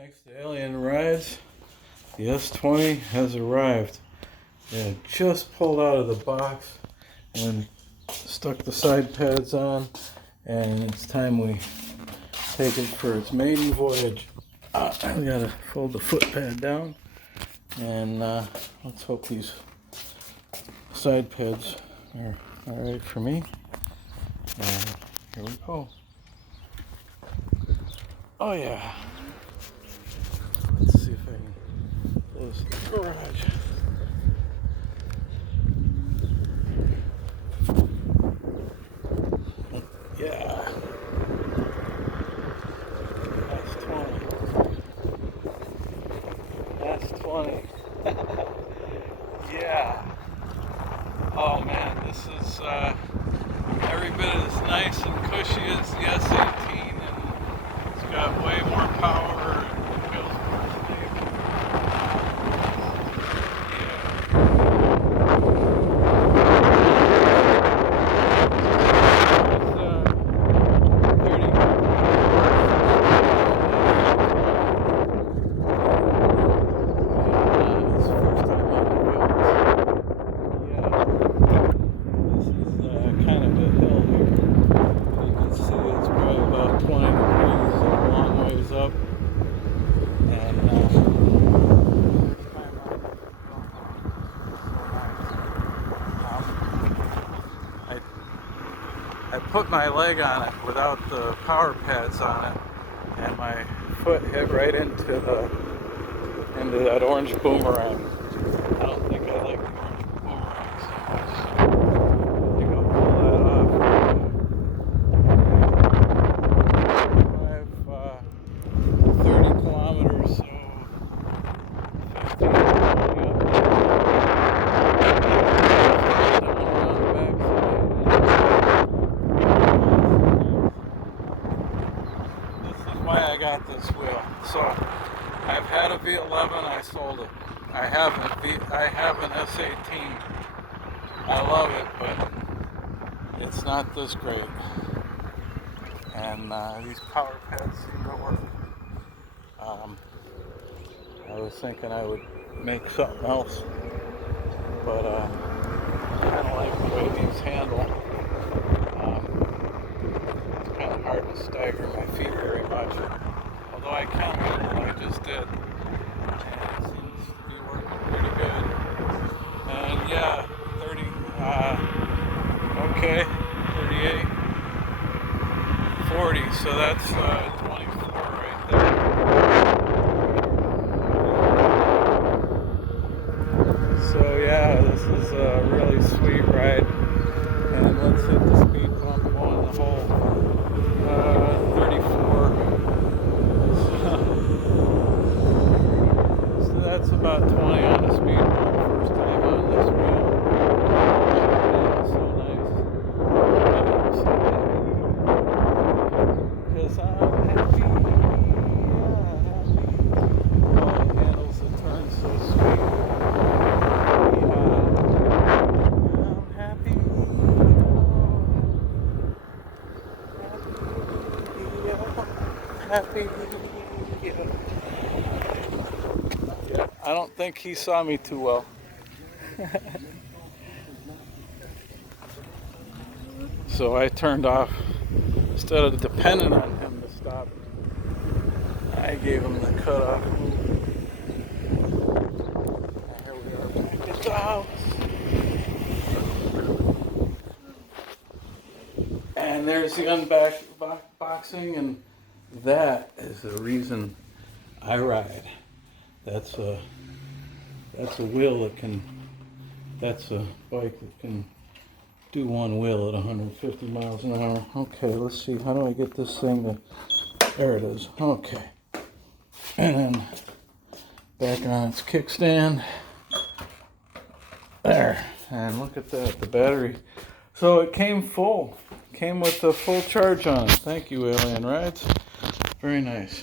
Thanks to alienrides, the S20 has arrived. It just pulled out of the box and stuck the side pads on, and it's time we take it for its maiden voyage. I gotta fold the foot pad down, and let's hope these side pads are alright for me. And here we go. Oh yeah. Let's see if I can close the garage. Yeah. That's 20. That's 20. Yeah. Oh man, this is every bit as nice and cushy as the S20, and it's got way more power and feels more stable. Up and I put my leg on it without the power pads on it, and my foot hit right into that orange boomerang. I don't think I like the orange boomerang so much. I think I'll pull that off. Drive 30 kilometers, so 15 up. This is why I got this wheel. So I've had a V11, I sold it. I have an S18. I love it, but it's not this great. And these power pads seem to work. I was thinking I would make something else, but I kind of like the way these handle. It's kind of hard to stagger my feet very much, although I can do what I just did, and it seems to be working pretty good. And yeah, 30, okay, 38, 40, so that's 24 right there. So yeah, this is a really sweet ride, and let's hit the speed bump on the whole 34. So that's about 20 on the speed bump, first time on this wheel. It's so nice. I'm so happy, because I'm happy. Oh, the handles that turn so sweet. Happy. Yeah, I don't think he saw me too well. So I turned off. Instead of depending on him to stop, I gave him the cutoff move. And here we are back at the house. And there's the unboxing, and that is the reason I ride. That's a wheel that can, that's a bike that can do one wheel at 150 miles an hour. Okay, let's see, how do I get this thing to, there it is, okay. And then back on its kickstand. There, and look at that, the battery. So it came full. Came with a full charge on it. Thank you, alienrides. Very nice.